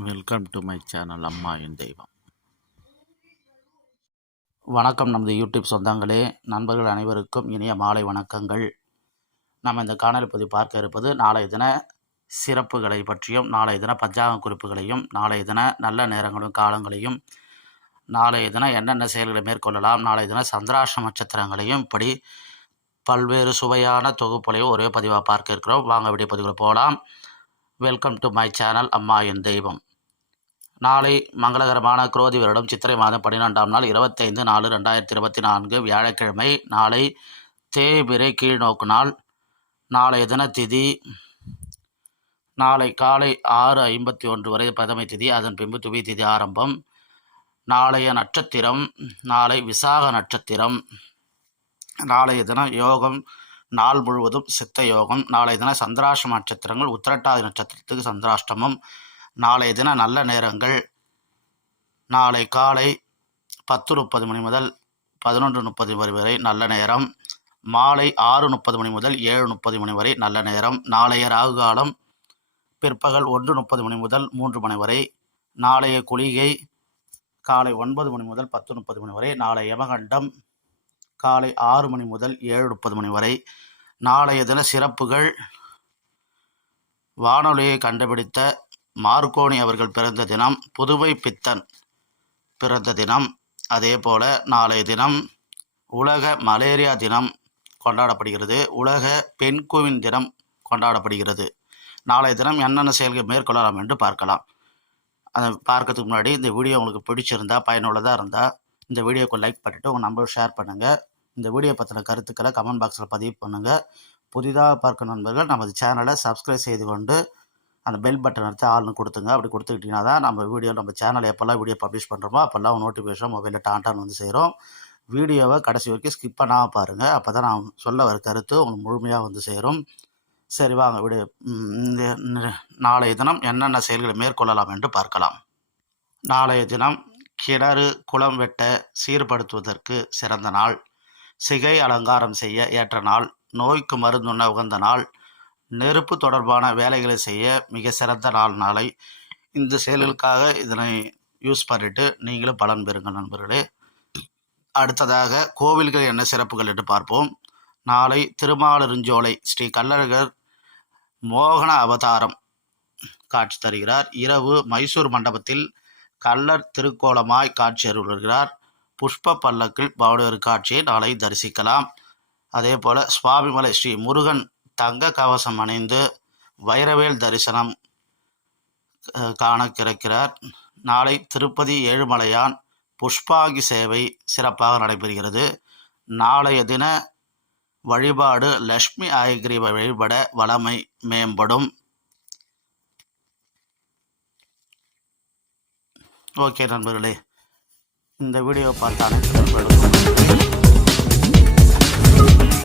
Welcome to my channel அம்மா என் தெய்வம். வணக்கம் நமது யூடியூப் சொந்தங்களே நண்பர்கள் அனைவருக்கும் இனிய மாலை வணக்கங்கள். நம்ம இந்த காணொலி பதிவு பார்க்க இருப்பது நாளைய தின சிறப்புகளை பற்றியும் நாளைய தின பஞ்சாங்க குறிப்புகளையும் நாளைய தின நல்ல நேரங்களும் காலங்களையும் நாளைய தினம் என்னென்ன செயல்களை மேற்கொள்ளலாம் நாளைய தின சந்திராஷ்ட நட்சத்திரங்களையும் இப்படி பல்வேறு சுவையான தொகுப்புகளையும் ஒரே பதிவாக பார்க்க இருக்கிறோம். வாங்க விடிய பதிவுகளை போகலாம். வெல்கம் டு மை சேனல் அம்மா என் தெய்வம். நாளை மங்களகரமான குரோதி வருடம் சித்திரை மாதம் பன்னிரெண்டாம் நாள் இருபத்தைந்து நாலு ரெண்டாயிரத்தி இருபத்தி நான்கு வியாழக்கிழமை. நாளை தேய்பிரை கீழ்நோக்கு நாள். நாளைய தின திதி நாளை காலை ஆறு ஐம்பத்தி ஒன்று வரை பிரதமை திதி அதன் பின்பு துவி திதி ஆரம்பம். நாளைய நட்சத்திரம் நாளை விசாக நட்சத்திரம். நாளைய தினம் யோகம் நாள் முழுவதும் சித்த யோகம். நாளைய தினம் சந்திராஷ்டம நட்சத்திரங்கள் உத்திரட்டாதி நட்சத்திரத்துக்கு சந்திராஷ்டமம். நாளைய தின நல்ல நேரங்கள். நாளை காலை பத்து முப்பது மணி முதல் பதினொன்று முப்பது மணி வரை நல்ல நேரம். மாலை ஆறு முப்பது மணி முதல் ஏழு முப்பது மணி வரை நல்ல நேரம். நாளைய ராகு காலம் பிற்பகல் ஒன்று முப்பது மணி முதல் மூன்று மணி வரை. நாளைய குளிகை காலை ஒன்பது மணி முதல் பத்து முப்பது மணி வரை. நாளை யமகண்டம் காலை ஆறு மணி முதல் ஏழு முப்பது மணி வரை. நாளைய தின சிறப்புகள். வானொலியை கண்டுபிடித்த மார்க்கோனி அவர்கள் பிறந்த தினம் புதுவை பித்தன் பிறந்த தினம். அதே போல் நாளைய தினம் உலக மலேரியா தினம் கொண்டாடப்படுகிறது. உலக பெண்குவின் தினம் கொண்டாடப்படுகிறது. நாளைய தினம் என்னென்ன செயல்கள் மேற்கொள்ளலாம் என்று பார்க்கலாம். அதை பார்க்கறதுக்கு முன்னாடி இந்த வீடியோ உங்களுக்கு பிடிச்சிருந்தா பயனுள்ளதாக இருந்தால் இந்த வீடியோக்கு லைக் பண்ணிவிட்டு உங்கள் நம்பர் ஷேர் பண்ணுங்கள் இந்த வீடியோ பற்றின கருத்துக்களை கமெண்ட் பாக்ஸில் பதிவு பண்ணுங்கள் புதிதாக பார்க்க நண்பர்கள் நமது சேனலை சப்ஸ்கிரைப் செய்து கொண்டு அந்த பெல் பட்டன் எடுத்து ஆள்னு கொடுத்துங்க. அப்படி கொடுத்துக்கிட்டிங்கன்னா தான் நம்ம வீடியோ நம்ம சேனல் எப்போல்லாம் வீடியோ பப்ளிஷ் பண்ணுறோமோ அப்போல்லாம் நோட்டிஃபிகேஷன் மொபைலில் டான்டான் வந்து சேரும். வீடியோவை கடைசி வரைக்கும் ஸ்கிப் பண்ணாமல் பாருங்கள் அப்போ தான் நான் சொல்ல வர கருத்து உங்களுக்கு முழுமையாக வந்து சேரும். சரி வாங்க வீடியோ இந்த நாளைய தினம் என்னென்ன செயல்களை மேற்கொள்ளலாம் என்று பார்க்கலாம். நாளைய தினம் கிணறு குளம் வெட்ட சீர்படுத்துவதற்கு சிறந்த நாள். சிகை அலங்காரம் செய்ய ஏற்ற நாள் நோய்க்கு மருந்துண்ண உகந்த நாள் நெருப்பு தொடர்பான வேலைகளை செய்ய மிக சிறந்த நாள் நாளை. இந்த செயல்களுக்காக இதனை யூஸ் பண்ணிட்டு நீங்களும் பலன் பெறுங்க நண்பர்களே. அடுத்ததாக கோவில்கள் என்ன சிறப்புகள் என்று பார்ப்போம். நாளை திருமாலிருஞ்சோலை ஸ்ரீ கல்லழகர் மோகன அவதாரம் காட்சி தருகிறார். இரவு மைசூர் மண்டபத்தில் கல்லர் திருக்கோலமாய் காட்சி அருள்கிறார் புஷ்ப பல்லக்கில் பாடுவர் காட்சியை நாளை தரிசிக்கலாம். அதே போல் சுவாமிமலை ஸ்ரீ முருகன் தங்க கவசம் அணிந்து வைரவேல் தரிசனம் காண கிடைக்கிறார். நாளை திருப்பதி ஏழுமலையான் புஷ்பாகி சேவை சிறப்பாக நடைபெறுகிறது. நாளைய தின வழிபாடு லக்ஷ்மி ஆயகிரி வழிபட வளமை மேம்படும். ஓகே நண்பர்களே இந்த வீடியோ பார்த்த அனைத்து நண்பர்களுக்கும்